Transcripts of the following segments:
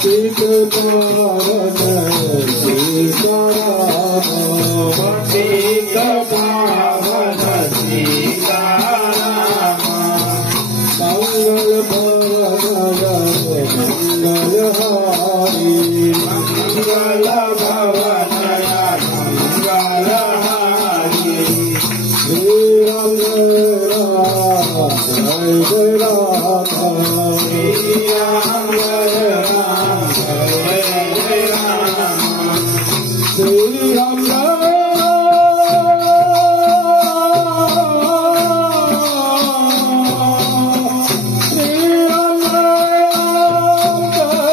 पतित पावन सीताराम पतित पावन सीताराम मंगल भवन मंगलहारी मंगल भवन मंगलहारी श्री राम जय राम श्री राम जय राम जय राम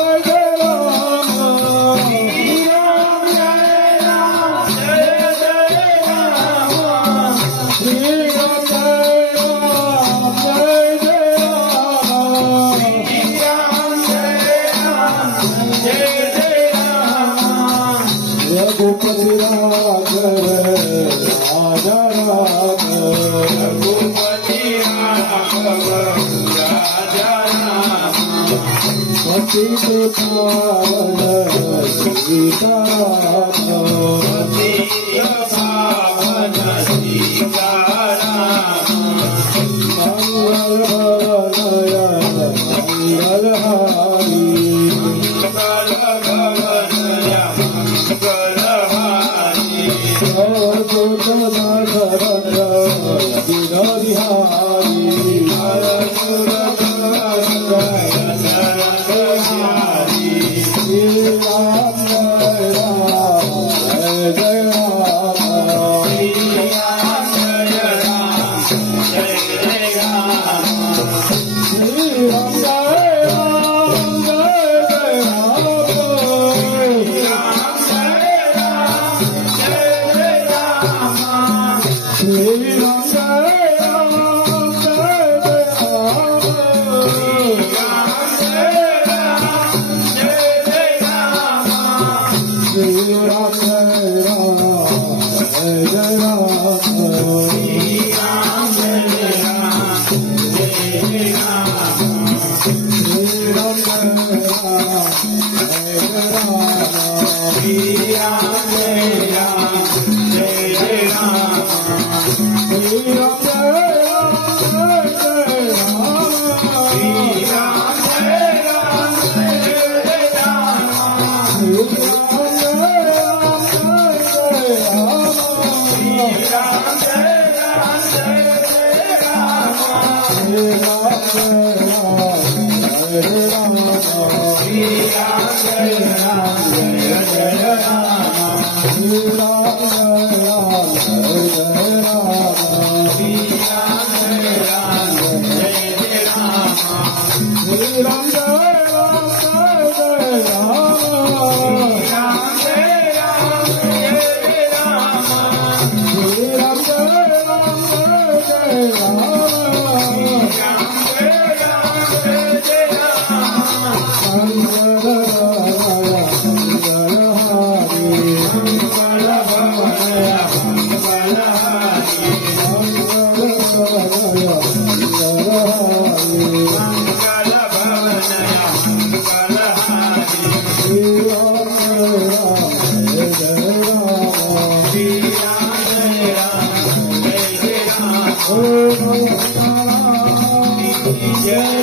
श्री राम रघुपति राघव राजा राम रघुपति राघव राजा राम पतित पावन सीताराम पतित पावन सीताराम मंगल भवन मंगलहारी मंगल भवन Yeah.